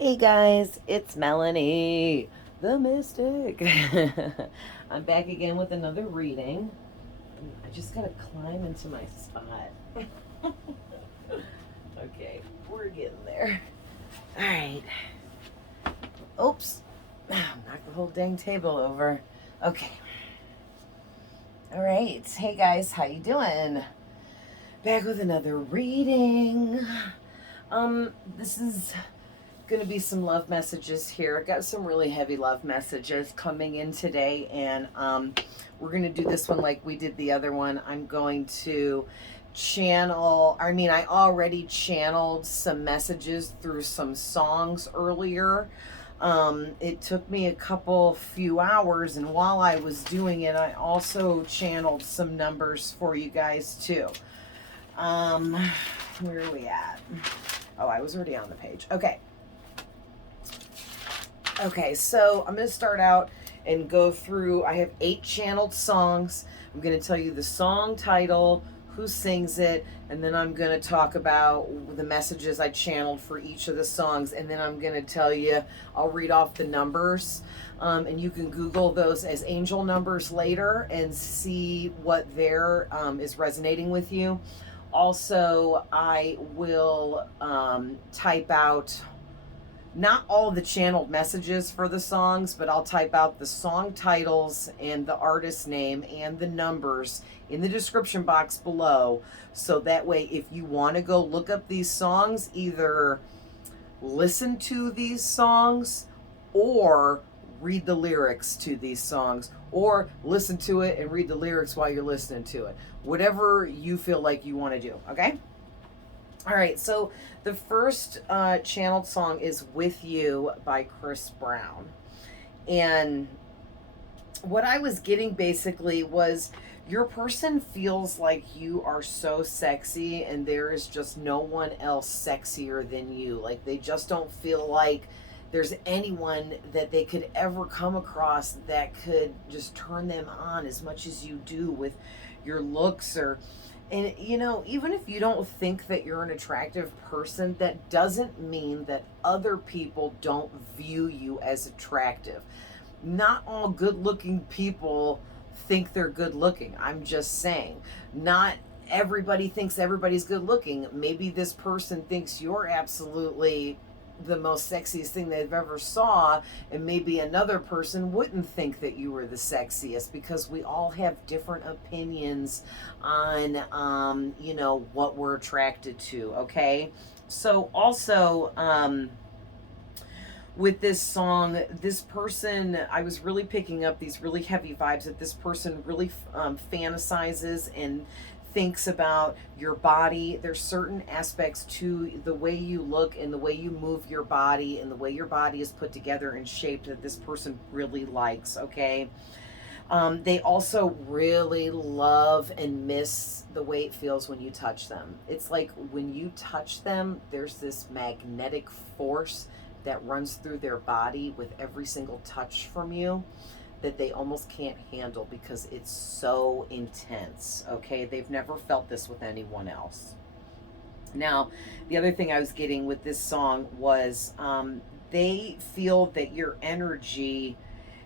Hey guys, it's Melanie, the Mystic. I'm back again with another reading. I just gotta climb into my spot. Okay, we're getting there. Alright. Oops. Knocked the whole dang table over. Okay. Alright. Hey guys, how you doing? Back with another reading. This is going to be some love messages here. I got some really heavy love messages coming in today, and we're going to do this one like we did the other one. I'm going to I already channeled some messages through some songs earlier. It took me a few hours, and while I was doing it, I also channeled some numbers for you guys too. Where are we at? Oh, I was already on the page. Okay, so I'm going to start out and go through. I have 8 channeled songs. I'm going to tell you the song title, who sings it, and then I'm going to talk about the messages I channeled for each of the songs, and then I'm going to tell you, I'll read off the numbers, and you can Google those as angel numbers later and see what there is resonating with you. Also, I will type out not all the channeled messages for the songs, but I'll type out the song titles and the artist name and the numbers in the description box below. So that way, if you want to go look up these songs, either listen to these songs or read the lyrics to these songs, or listen to it and read the lyrics while you're listening to it. Whatever you feel like you want to do, okay? All right, so the first channeled song is With You by Chris Brown. And what I was getting basically was your person feels like you are so sexy and there is just no one else sexier than you. Like they just don't feel like there's anyone that they could ever come across that could just turn them on as much as you do with your looks. And even if you don't think that you're an attractive person, that doesn't mean that other people don't view you as attractive. Not all good looking people think they're good looking. I'm just saying. Not everybody thinks everybody's good looking. Maybe this person thinks you're absolutely the most sexiest thing they've ever saw, and maybe another person wouldn't think that you were the sexiest, because we all have different opinions on what we're attracted to. Okay, so also with this song, this person, I was really picking up these really heavy vibes that this person really fantasizes and thinks about your body. There's certain aspects to the way you look and the way you move your body and the way your body is put together and shaped that this person really likes, okay? They also really love and miss the way it feels when you touch them. It's like when you touch them, there's this magnetic force that runs through their body with every single touch from you that they almost can't handle because it's so intense, okay? They've never felt this with anyone else. Now, the other thing I was getting with this song was they feel that your energy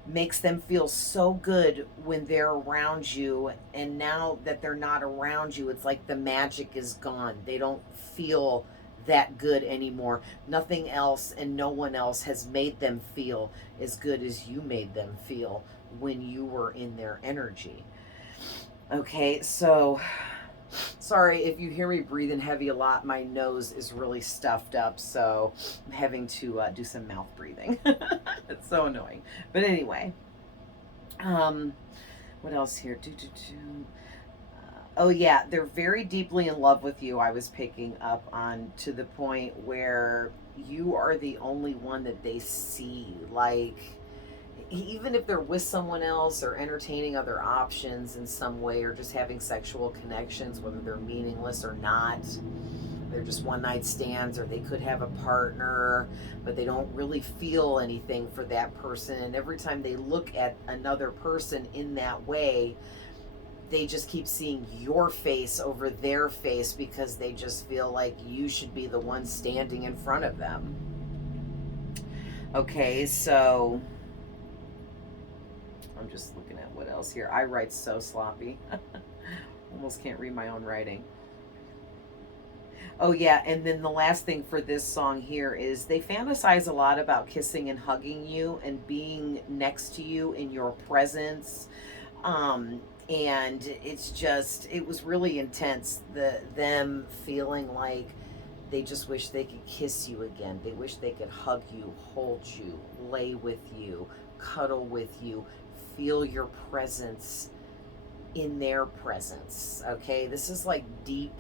makes them feel so good when they're around you, and now that they're not around you, it's like the magic is gone. They don't feel that good anymore. Nothing else and no one else has made them feel as good as you made them feel when you were in their energy. Okay, so sorry if you hear me breathing heavy a lot. My nose is really stuffed up, so I'm having to do some mouth breathing. It's so annoying. But anyway, what else here? Oh yeah, they're very deeply in love with you. I was picking up on, to the point where you are the only one that they see. Like, even if they're with someone else or entertaining other options in some way, or just having sexual connections, whether they're meaningless or not, they're just one night stands, or they could have a partner, but they don't really feel anything for that person. And every time they look at another person in that way, they just keep seeing your face over their face, because they just feel like you should be the one standing in front of them. Okay, so I'm just looking at what else here. I write so sloppy. Almost can't read my own writing. Oh, yeah. And then the last thing for this song here is they fantasize a lot about kissing and hugging you and being next to you in your presence. And it's just, it was really intense. Them feeling like they just wish they could kiss you again. They wish they could hug you, hold you, lay with you, cuddle with you, feel your presence in their presence. Okay, this is like deep,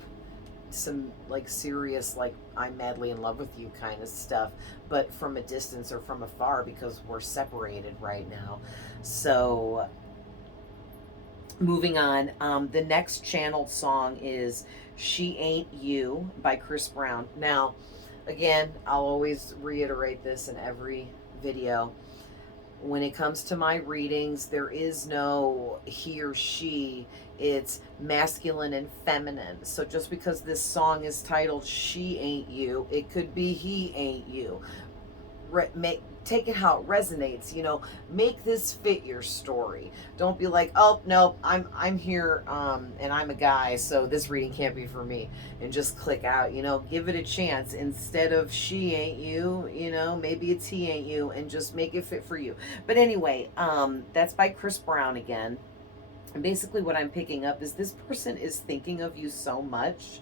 some like serious, like I'm madly in love with you kind of stuff, but from a distance or from afar because we're separated right now. So moving on, the next channeled song is She Ain't You by Chris Brown. Now, again, I'll always reiterate this in every video. When it comes to my readings, there is no he or she. It's masculine and feminine. So just because this song is titled She Ain't You, it could be He Ain't You. Take it how it resonates, make this fit your story. Don't be like, oh no, I'm here, and I'm a guy, so this reading can't be for me, and just click out. Give it a chance. Instead of she ain't you, maybe it's he ain't you, and just make it fit for you. But anyway, that's by Chris Brown again. And basically what I'm picking up is this person is thinking of you so much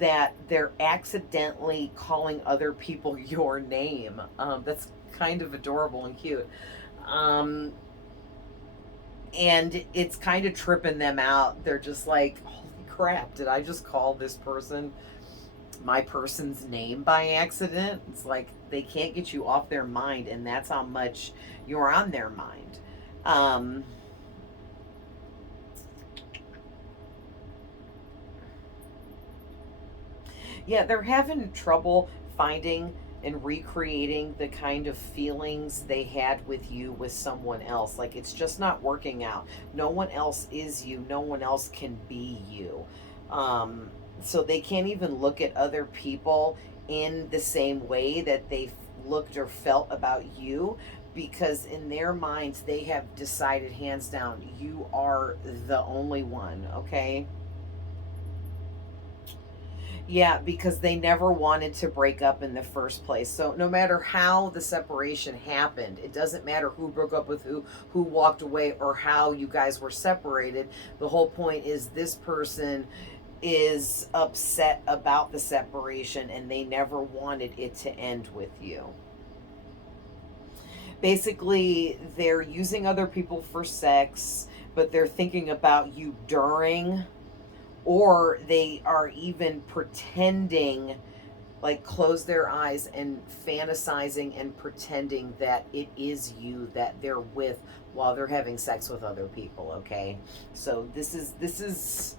that they're accidentally calling other people your name. That's kind of adorable and cute. And it's kind of tripping them out. They're just like, holy crap, did I just call this person my person's name by accident? It's like they can't get you off their mind, and that's how much you're on their mind. Yeah, they're having trouble finding and recreating the kind of feelings they had with you with someone else. Like it's just not working out. No one else is you. No one else can be you. So they can't even look at other people in the same way that they looked or felt about you, because in their minds they have decided hands down you are the only one. Okay. Yeah, because they never wanted to break up in the first place. So no matter how the separation happened, it doesn't matter who broke up with who walked away, or how you guys were separated. The whole point is this person is upset about the separation and they never wanted it to end with you. Basically, they're using other people for sex, but they're thinking about you during, or they are even pretending, like close their eyes and fantasizing and pretending that it is you that they're with while they're having sex with other people. Okay, so this is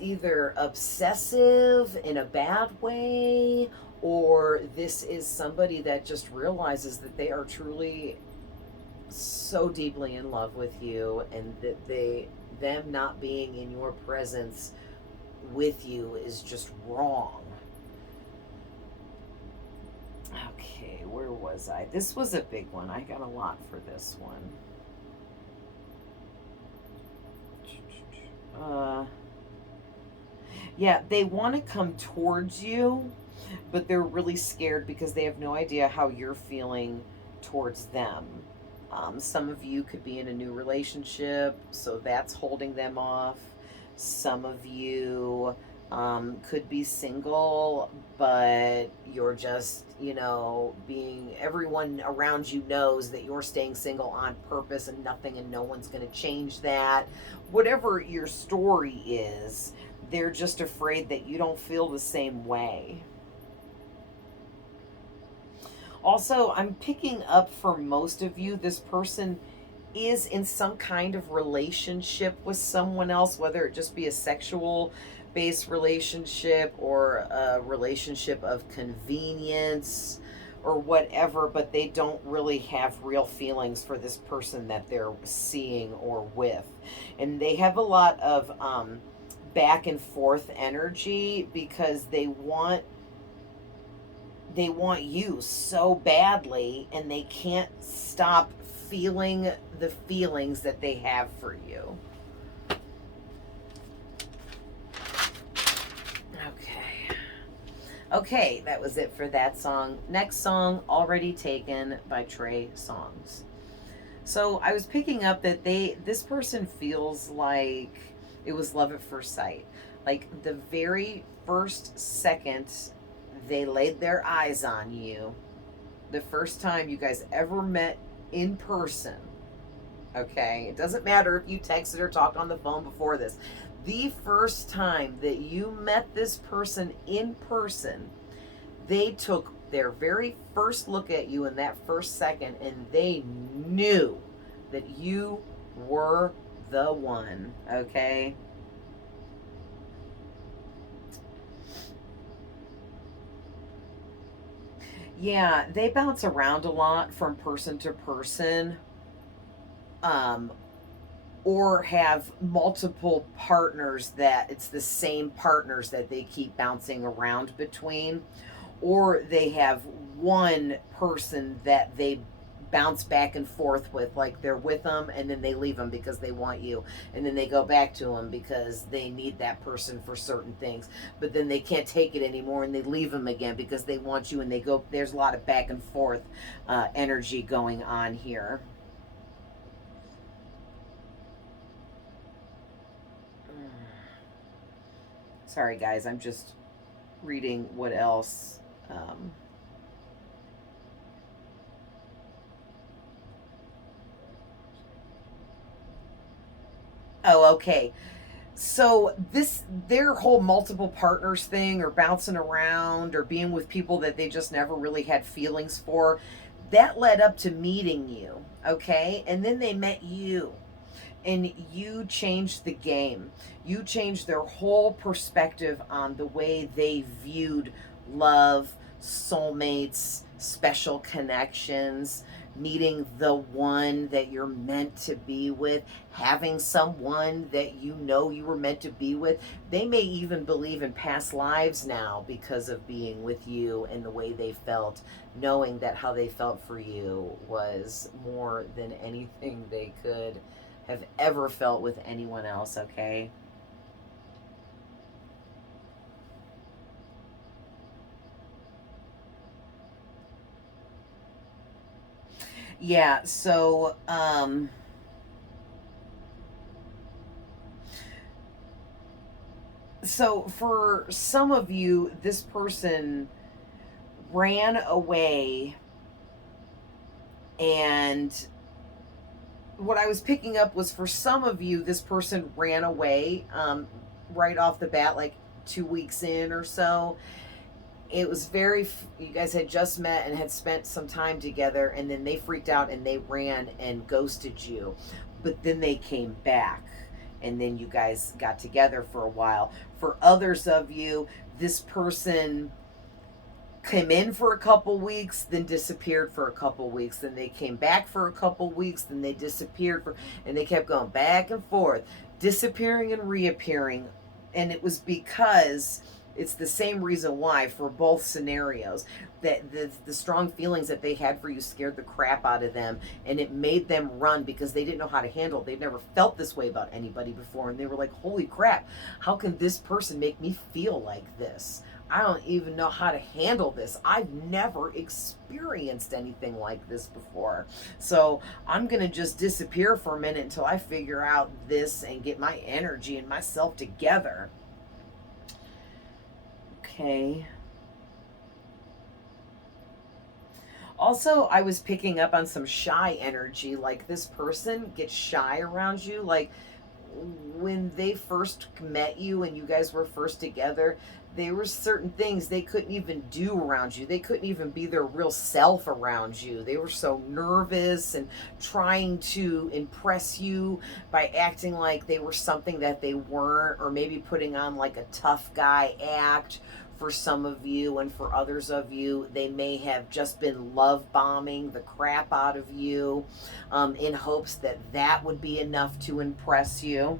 either obsessive in a bad way, or this is somebody that just realizes that they are truly so deeply in love with you, and that them not being in your presence with you is just wrong. Okay, where was I? This was a big one. I got a lot for this one. Yeah, they want to come towards you, but they're really scared because they have no idea how you're feeling towards them. Some of you could be in a new relationship, so that's holding them off. Some of you could be single, but you're just, being, everyone around you knows that you're staying single on purpose, and nothing and no one's going to change that. Whatever your story is, they're just afraid that you don't feel the same way. Also, I'm picking up for most of you, this person is in some kind of relationship with someone else, whether it just be a sexual based relationship or a relationship of convenience or whatever, but they don't really have real feelings for this person that they're seeing or with. And they have a lot of back and forth energy because they want they want you so badly, and they can't stop feeling the feelings that they have for you. Okay, that was it for that song. Next song, Already Taken by Trey Songz. So I was picking up that this person feels like it was love at first sight. Like the very first second they laid their eyes on you, the first time you guys ever met in person, okay? It doesn't matter if you texted or talked on the phone before this. The first time that you met this person in person, they took their very first look at you in that first second, and they knew that you were the one, okay? Yeah, they bounce around a lot from person to person. Um, or have multiple partners that it's the same partners that they keep bouncing around between, or they have one person that they bounce back and forth with, like they're with them and then they leave them because they want you, and then they go back to them because they need that person for certain things, but then they can't take it anymore and they leave them again because they want you, and they go, there's a lot of back and forth energy going on here. Sorry, guys, I'm just reading what else. Oh, okay. So their whole multiple partners thing, or bouncing around, or being with people that they just never really had feelings for, that led up to meeting you, okay? And then they met you, and you changed the game. You changed their whole perspective on the way they viewed love, soulmates, special connections, meeting the one that you're meant to be with, having someone that you know you were meant to be with. They may even believe in past lives now because of being with you and the way they felt, knowing that how they felt for you was more than anything they could have ever felt with anyone else, okay? Yeah, so for some of you, this person ran away, and what I was picking up was, for some of you, this person ran away right off the bat, like 2 weeks in or so. It was you guys had just met and had spent some time together, and then they freaked out and they ran and ghosted you, but then they came back, and then you guys got together for a while. For others of you, this person came in for a couple weeks, then disappeared for a couple weeks, then they came back for a couple weeks, then they disappeared for, and they kept going back and forth, disappearing and reappearing. And it was because it's the same reason why, for both scenarios, that the strong feelings that they had for you scared the crap out of them, and it made them run because they didn't know how to handle it. They've never felt this way about anybody before, and they were like, holy crap, how can this person make me feel like this? I don't even know how to handle this. I've never experienced anything like this before. So I'm going to just disappear for a minute until I figure out this and get my energy and myself together. Okay. Also, I was picking up on some shy energy. Like, this person gets shy around you. Like, when they first met you and you guys were first together, there were certain things they couldn't even do around you. They couldn't even be their real self around you. They were so nervous and trying to impress you by acting like they were something that they weren't, or maybe putting on like a tough guy act. For some of you, and for others of you, they may have just been love bombing the crap out of you, in hopes that that would be enough to impress you.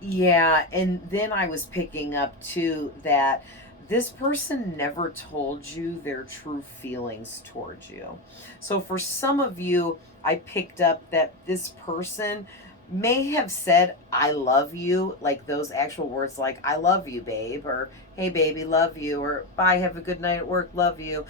Yeah, and then I was picking up too that this person never told you their true feelings towards you. So for some of you, I picked up that this person may have said I love you, like those actual words like I love you, babe, or hey baby, love you, or bye, have a good night at work, love you,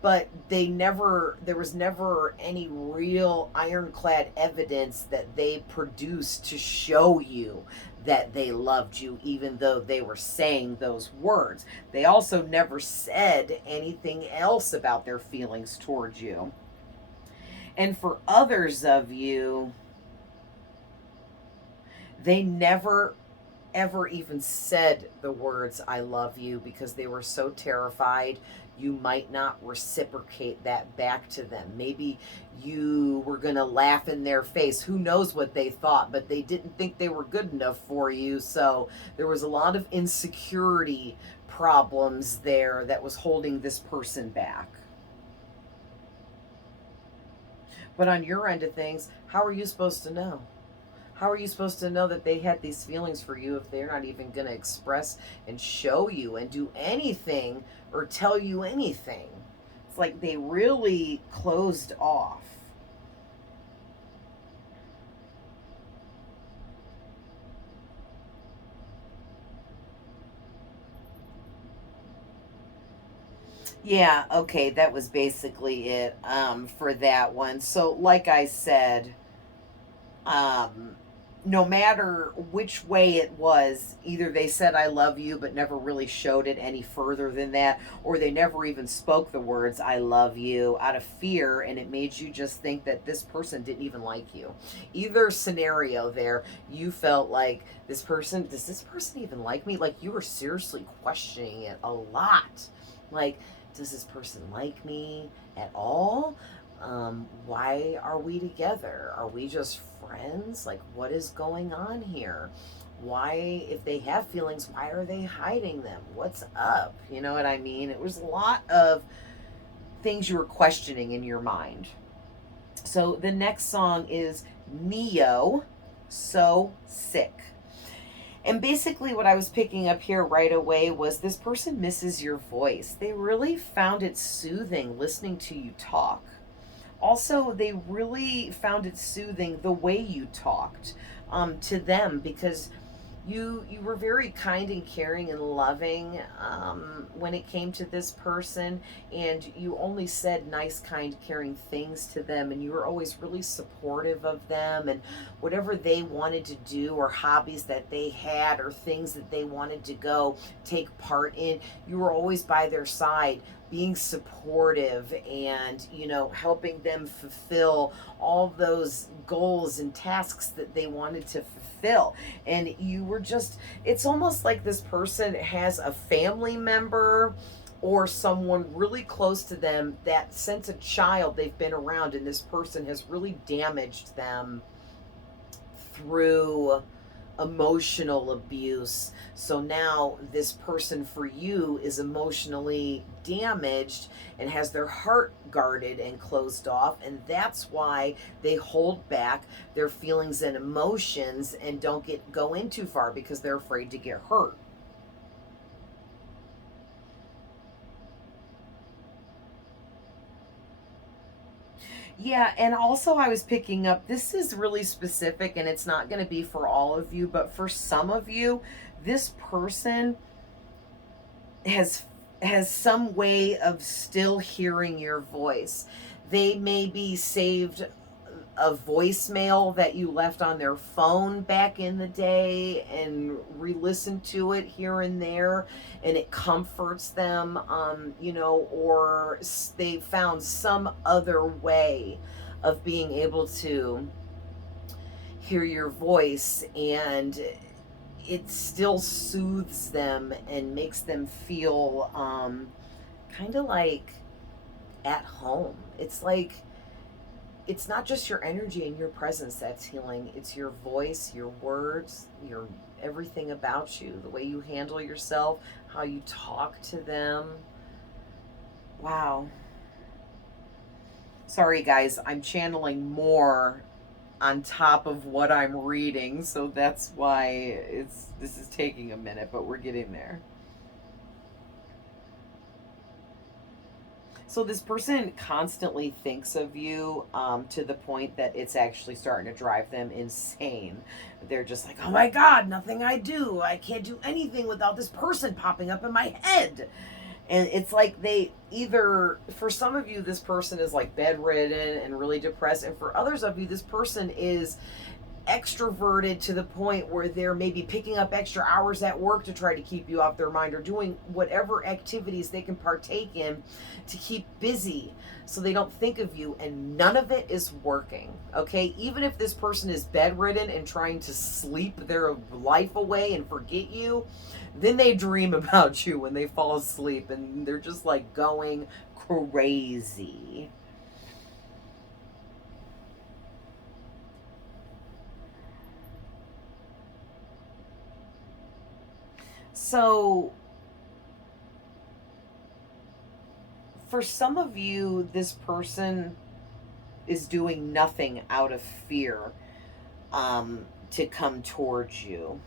but there was never any real ironclad evidence that they produced to show you that they loved you, even though they were saying those words. They also never said anything else about their feelings towards you. And for others of you, they never ever even said the words I love you because they were so terrified you might not reciprocate that back to them. Maybe you were going to laugh in their face. Who knows what they thought, but they didn't think they were good enough for you. So there was a lot of insecurity problems there that was holding this person back. But on your end of things, how are you supposed to know? How are you supposed to know that they had these feelings for you if they're not even going to express and show you and do anything or tell you anything? It's like they really closed off. Yeah, okay, that was basically it for that one. So, like I said, um, no matter which way it was, either they said I love you but never really showed it any further than that, or they never even spoke the words I love you out of fear, and it made you just think that this person didn't even like you. Either scenario there, you felt like does this person even like me? Like you were seriously questioning it a lot. Like, does this person like me at all? Why are we together? Are we just friends? Like, what is going on here? Why, if they have feelings, why are they hiding them? What's up? You know what I mean? It was a lot of things you were questioning in your mind. So the next song is NeYo, So Sick. And basically, what I was picking up here right away was this person misses your voice. They really found it soothing listening to you talk. Also, they really found it soothing the way you talked to them because you were very kind and caring and loving when it came to this person, and you only said nice, kind, caring things to them, and you were always really supportive of them and whatever they wanted to do or hobbies that they had or things that they wanted to go take part in. You were always by their side, being supportive and helping them fulfill all those goals and tasks that they wanted to fulfill. And you were just, it's almost like this person has a family member or someone really close to them that since a child they've been around, and this person has really damaged them through emotional abuse. So now this person for you is emotionally damaged and has their heart guarded and closed off, and that's why they hold back their feelings and emotions and don't go in too far because they're afraid to get hurt. Yeah, and also I was picking up, this is really specific and it's not going to be for all of you, but for some of you, this person has has some way of still hearing your voice. They may be saved a voicemail that you left on their phone back in the day and re-listen to it here and there, and it comforts them, or they found some other way of being able to hear your voice, and it still soothes them and makes them feel kind of like at home. It's like it's not just your energy and your presence that's healing, it's your voice, your words, your everything about you, the way you handle yourself, how you talk to them. Wow. Sorry guys, I'm channeling more on top of what I'm reading, so that's why this is taking a minute, but we're getting there. So this person constantly thinks of you, to the point that it's actually starting to drive them insane. They're just like, oh my God, nothing I do. I can't do anything without this person popping up in my head. And it's like they either, for some of you, this person is like bedridden and really depressed. And for others of you, this person is extroverted to the point where they're maybe picking up extra hours at work to try to keep you off their mind, or doing whatever activities they can partake in to keep busy so they don't think of you, and none of it is working. Okay, even if this person is bedridden and trying to sleep their life away and forget you, then they dream about you when they fall asleep, and they're just like going crazy. So, for some of you, this person is doing nothing out of fear, to come towards you.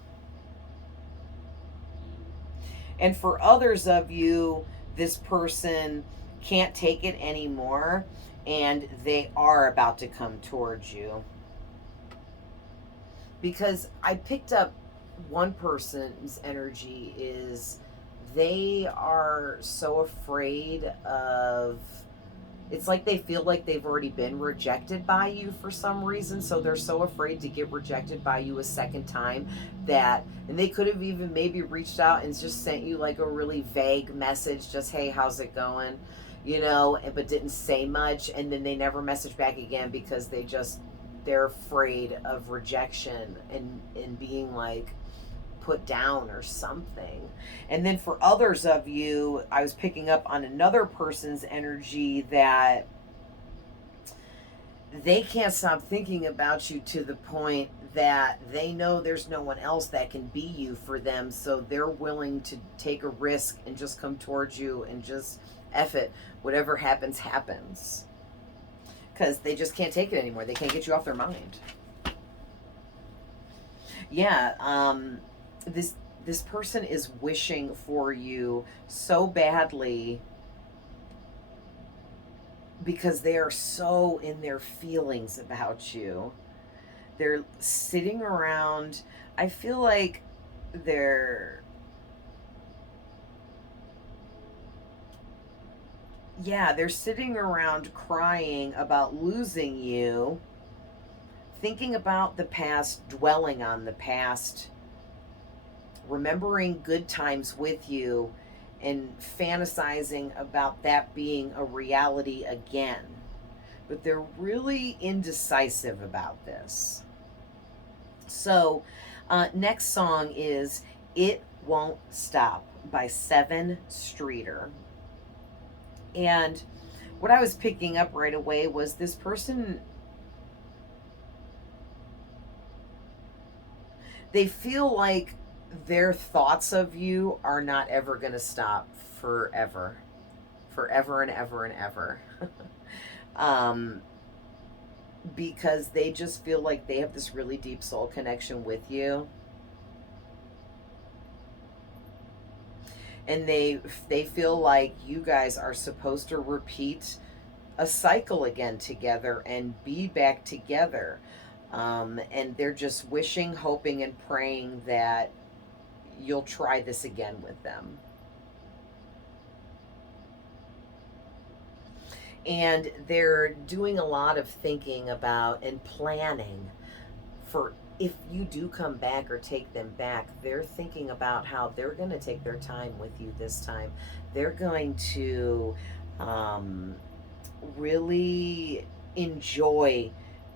And for others of you, this person can't take it anymore and they are about to come towards you. Because I picked up one person's energy is they are so afraid of, it's like they feel like they've already been rejected by you for some reason, so they're so afraid to get rejected by you a second time that, and they could have even maybe reached out and just sent you like a really vague message, just hey, how's it going, you know, but didn't say much, and then they never message back again because they're afraid of rejection and being like put down or something. And then for others of you, I was picking up on another person's energy that they can't stop thinking about you to the point that they know there's no one else that can be you for them, so they're willing to take a risk and just come towards you and just F it, whatever happens happens, because they just can't take it anymore. They can't get you off their mind. Yeah, this person is wishing for you so badly because they are so in their feelings about you. They're sitting around, I feel like they're sitting around crying about losing you, thinking about the past, dwelling on the past, remembering good times with you, and fantasizing about that being a reality again. But they're really indecisive about this. So, next song is It Won't Stop by Sevyn Streeter. And what I was picking up right away was this person, they feel like their thoughts of you are not ever going to stop forever. Forever and ever and ever. Because they just feel like they have this really deep soul connection with you. And they feel like you guys are supposed to repeat a cycle again together and be back together. And they're just wishing, hoping, and praying that you'll try this again with them. And they're doing a lot of thinking about and planning for if you do come back or take them back. They're thinking about how they're going to take their time with you this time. They're going to really enjoy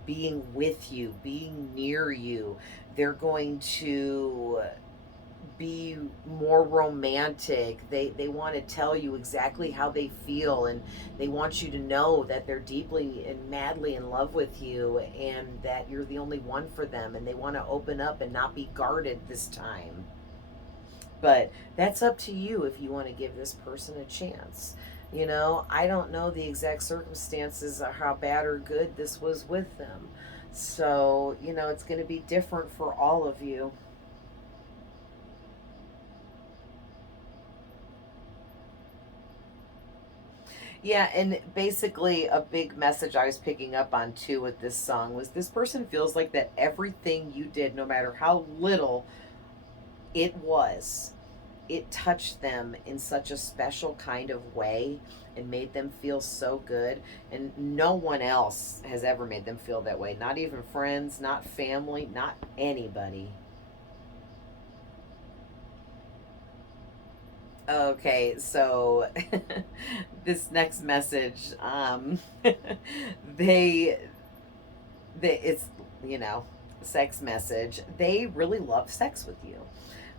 being with you, being near you. They're going to be more romantic. They want to tell you exactly how they feel, and they want you to know that they're deeply and madly in love with you and that you're the only one for them, and they want to open up and not be guarded this time. But that's up to you if you want to give this person a chance. You know, I don't know the exact circumstances or how bad or good this was with them. So, it's going to be different for all of you. Yeah, and basically a big message I was picking up on too with this song was this person feels like that everything you did, no matter how little it was, it touched them in such a special kind of way and made them feel so good. And no one else has ever made them feel that way. Not even friends, not family, not anybody. Okay, so this next message, they, it's, you know, sex message. They really love sex with you.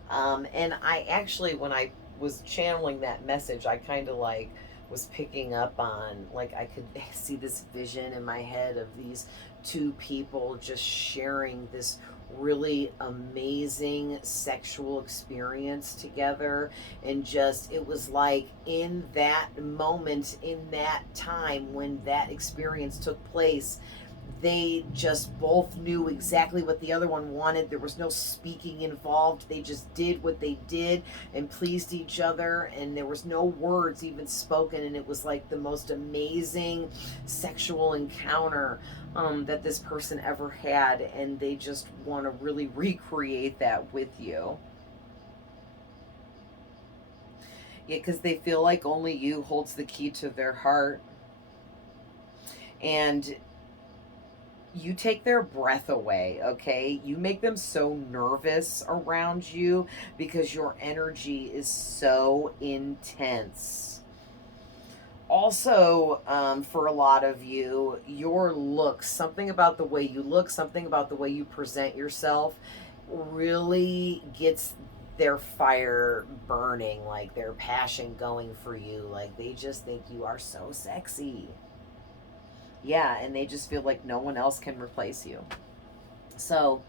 And I actually, when I was channeling that message, I kind of like was picking up on, like, I could see this vision in my head of these two people just sharing this really amazing sexual experience together. And just, it was like in that moment, in that time when that experience took place, they just both knew exactly what the other one wanted. There was no speaking involved. They just did what they did and pleased each other, and there was no words even spoken. And it was like the most amazing sexual encounter that this person ever had. And they just want to really recreate that with you. Yeah, because they feel like only you holds the key to their heart. And you take their breath away, okay? You make them so nervous around you because your energy is so intense. Also, for a lot of you, your looks, something about the way you look, something about the way you present yourself really gets their fire burning, like their passion going for you. Like they just think you are so sexy. Yeah, and they just feel like no one else can replace you. So,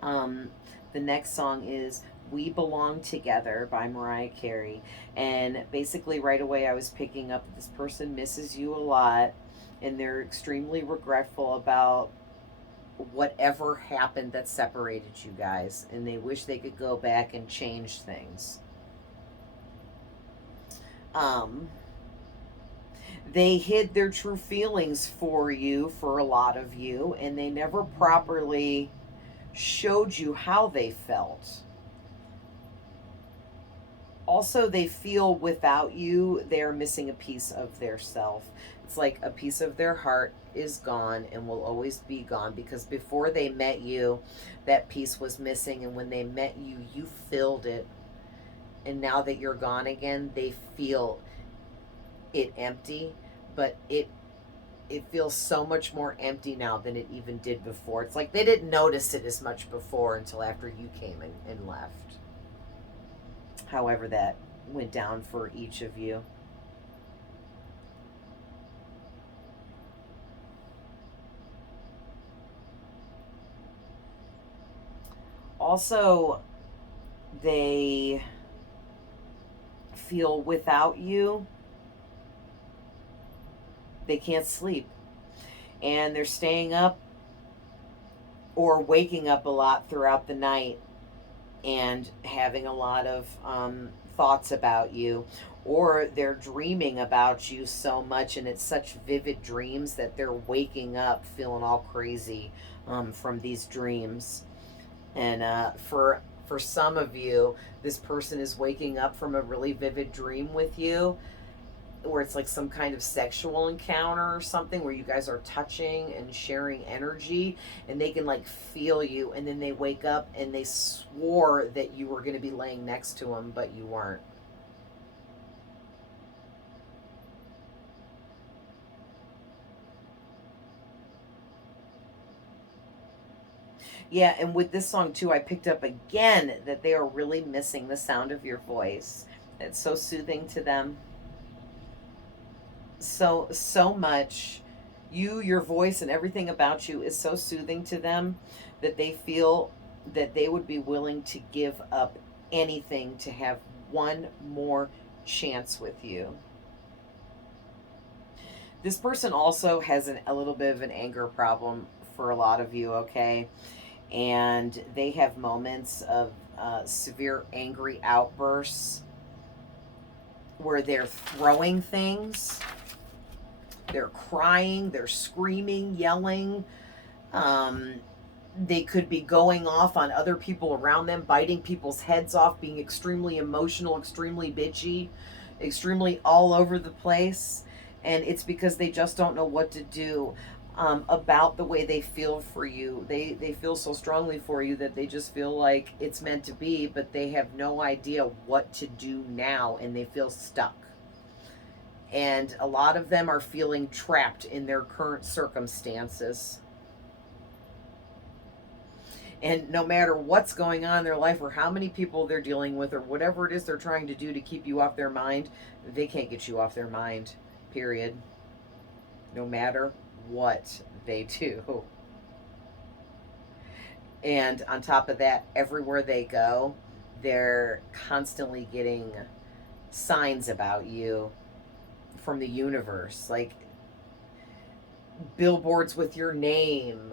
um, the next song is We Belong Together by Mariah Carey. And basically, right away, I was picking up that this person misses you a lot and they're extremely regretful about whatever happened that separated you guys. And they wish they could go back and change things. Um, they hid their true feelings for you, for a lot of you, and they never properly showed you how they felt. Also, they feel without you, they're missing a piece of their self. It's like a piece of their heart is gone and will always be gone because before they met you, that piece was missing. And when they met you, you filled it. And now that you're gone again, they feel it empty, but it feels so much more empty now than it even did before. It's like they didn't notice it as much before until after you came and left. However, that went down for each of you. Also, they feel without you, they can't sleep. And they're staying up or waking up a lot throughout the night and having a lot of thoughts about you, or they're dreaming about you so much and it's such vivid dreams that they're waking up feeling all crazy from these dreams. And for some of you, this person is waking up from a really vivid dream with you where it's like some kind of sexual encounter or something where you guys are touching and sharing energy, and they can like feel you, and then they wake up and they swore that you were going to be laying next to them but you weren't. Yeah, and with this song too, I picked up again that they are really missing the sound of your voice. It's so soothing to them. So much. Your voice and everything about you is so soothing to them that they feel that they would be willing to give up anything to have one more chance with you. This person also has a little bit of an anger problem for a lot of you, okay? And they have moments of severe angry outbursts where they're throwing things, they're crying, they're screaming, yelling. They could be going off on other people around them, biting people's heads off, being extremely emotional, extremely bitchy, extremely all over the place. And it's because they just don't know what to do about the way they feel for you. They feel so strongly for you that they just feel like it's meant to be, but they have no idea what to do now, and they feel stuck. And a lot of them are feeling trapped in their current circumstances. And no matter what's going on in their life or how many people they're dealing with or whatever it is they're trying to do to keep you off their mind, they can't get you off their mind, period. No matter what they do. And on top of that, everywhere they go, they're constantly getting signs about you from the universe, like billboards with your name,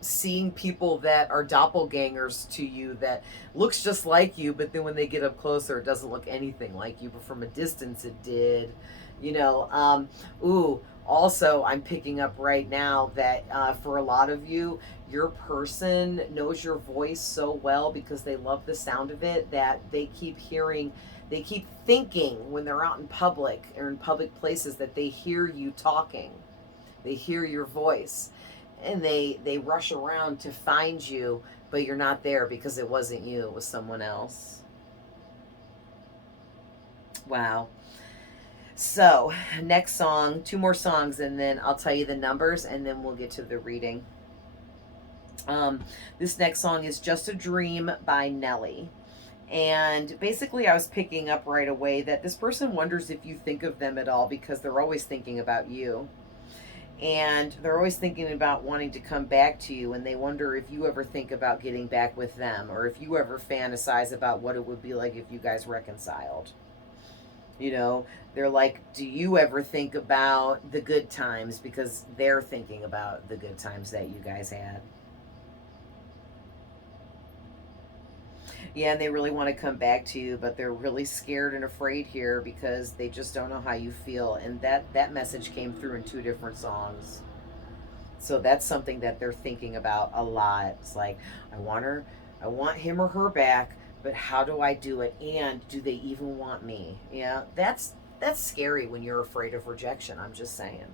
seeing people that are doppelgangers to you that looks just like you, but then when they get up closer, it doesn't look anything like you, but from a distance it did, you know. Also, I'm picking up right now that for a lot of you, your person knows your voice so well because they love the sound of it that they keep thinking when they're out in public or in public places that they hear you talking. They hear your voice. And they rush around to find you, but you're not there because it wasn't you, it was someone else. Wow. So, next song, 2 more songs, and then I'll tell you the numbers, and then we'll get to the reading. This next song is Just a Dream by Nelly. And basically I was picking up right away that this person wonders if you think of them at all because they're always thinking about you. And they're always thinking about wanting to come back to you, and they wonder if you ever think about getting back with them, or if you ever fantasize about what it would be like if you guys reconciled. You know, they're like, do you ever think about the good times? Because they're thinking about the good times that you guys had. Yeah, and they really want to come back to you, but they're really scared and afraid here because they just don't know how you feel. And that message came through in 2 different songs. So that's something that they're thinking about a lot. It's like, I want him or her back, but how do I do it? And do they even want me? Yeah, that's scary when you're afraid of rejection. I'm just saying.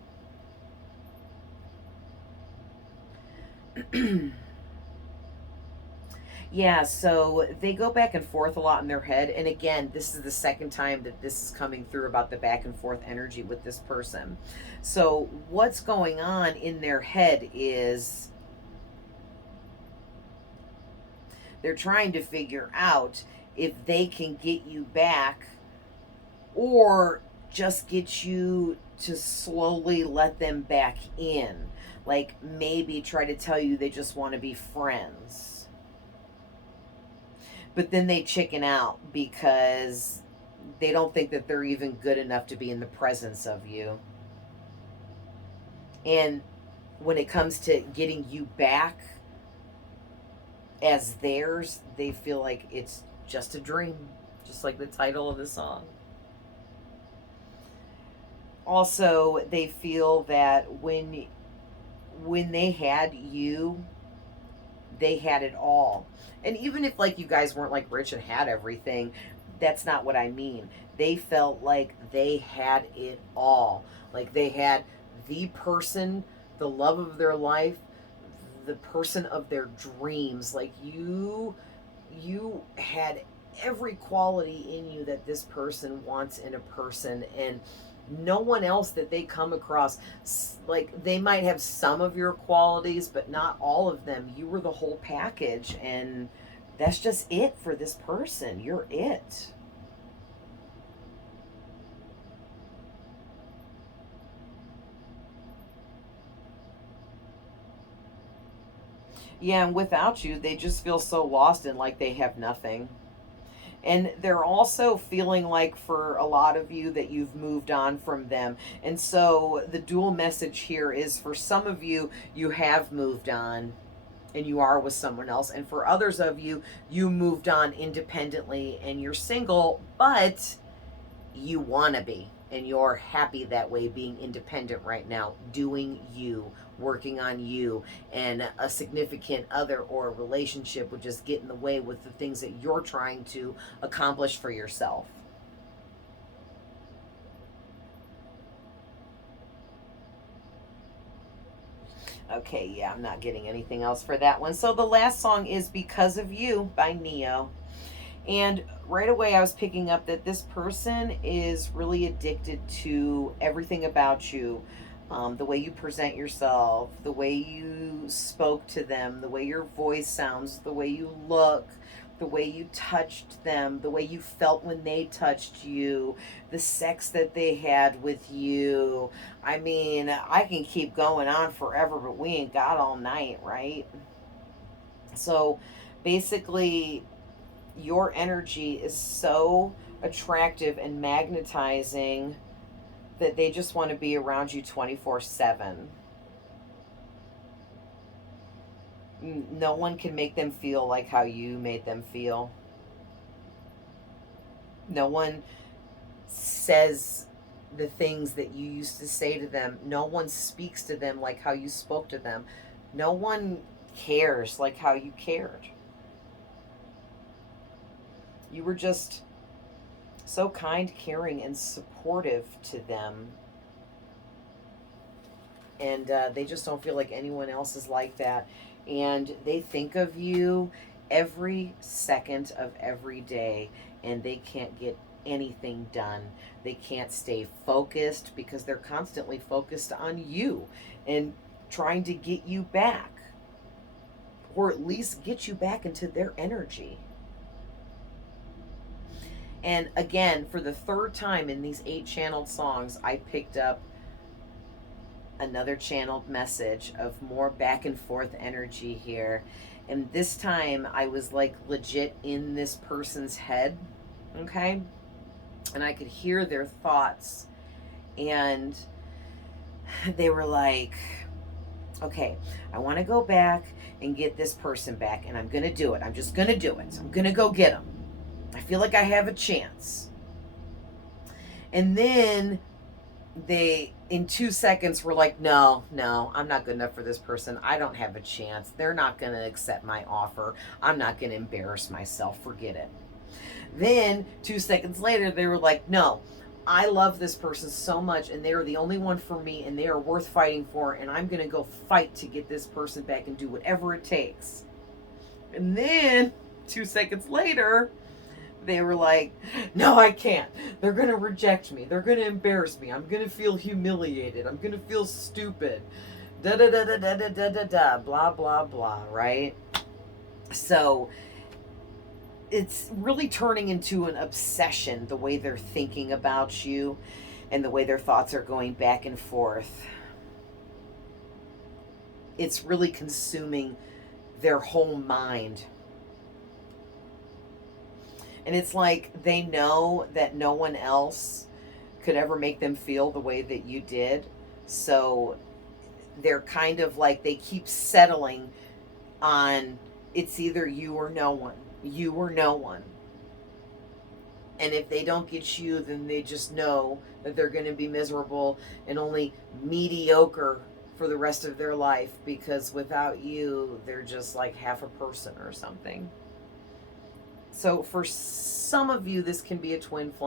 Yeah, so they go back and forth a lot in their head. And again, this is the second time that this is coming through about the back and forth energy with this person. So what's going on in their head is they're trying to figure out if they can get you back or just get you to slowly let them back in. Like maybe try to tell you they just want to be friends. But then they chicken out because they don't think that they're even good enough to be in the presence of you. And when it comes to getting you back as theirs, they feel like it's just a dream, just like the title of the song. Also, they feel that when they had you, they had it all. And even if like you guys weren't like rich and had everything, that's not what I mean. They felt like they had it all. Like they had the person, the love of their life, the person of their dreams. Like you had every quality in you that this person wants in a person, and no one else that they come across, like they might have some of your qualities but not all of them. You were the whole package, and that's just it for this person. You're it. Yeah, and without you they just feel so lost and like they have nothing. And they're also feeling like for a lot of you that you've moved on from them. And so the dual message here is for some of you, you have moved on and you are with someone else. And for others of you, you moved on independently and you're single, but you want to be. And you're happy that way, being independent right now, doing you, working on you, and a significant other or a relationship would just get in the way with the things that you're trying to accomplish for yourself. Okay, yeah, I'm not getting anything else for that one. So the last song is Because of You by NeYo. And right away, I was picking up that this person is really addicted to everything about you. The way you present yourself, the way you spoke to them, the way your voice sounds, the way you look, the way you touched them, the way you felt when they touched you, the sex that they had with you. I mean, I can keep going on forever, but we ain't got all night, right? So basically, your energy is so attractive and magnetizing that they just want to be around you 24/7. No one can make them feel like how you made them feel. No one says the things that you used to say to them. No one speaks to them like how you spoke to them. No one cares like how you cared. You were just so kind, caring, and supportive to them. And they just don't feel like anyone else is like that. And they think of you every second of every day, and they can't get anything done. They can't stay focused because they're constantly focused on you and trying to get you back, or at least get you back into their energy. And again, for the third time in these 8 channeled songs, I picked up another channeled message of more back and forth energy here. And this time I was like legit in this person's head, okay? And I could hear their thoughts. And they were like, okay, I want to go back and get this person back. And I'm going to do it. I'm just going to do it. I'm going to go get them. I feel like I have a chance. And then they, in 2 seconds, were like, no, I'm not good enough for this person. I don't have a chance. They're not going to accept my offer. I'm not going to embarrass myself. Forget it. Then 2 seconds later, they were like, no, I love this person so much, and they are the only one for me, and they are worth fighting for, and I'm going to go fight to get this person back and do whatever it takes. And then 2 seconds later, they were like, no, I can't. They're going to reject me. They're going to embarrass me. I'm going to feel humiliated. I'm going to feel stupid. Da da da da da da da da da. Blah, blah, blah, right? So it's really turning into an obsession, the way they're thinking about you and the way their thoughts are going back and forth. It's really consuming their whole mind. And it's like they know that no one else could ever make them feel the way that you did. So they're kind of like, they keep settling on, it's either you or no one. You or no one. And if they don't get you, then they just know that they're going to be miserable and only mediocre for the rest of their life, because without you, they're just like half a person or something. So for some of you, this can be a twin flame.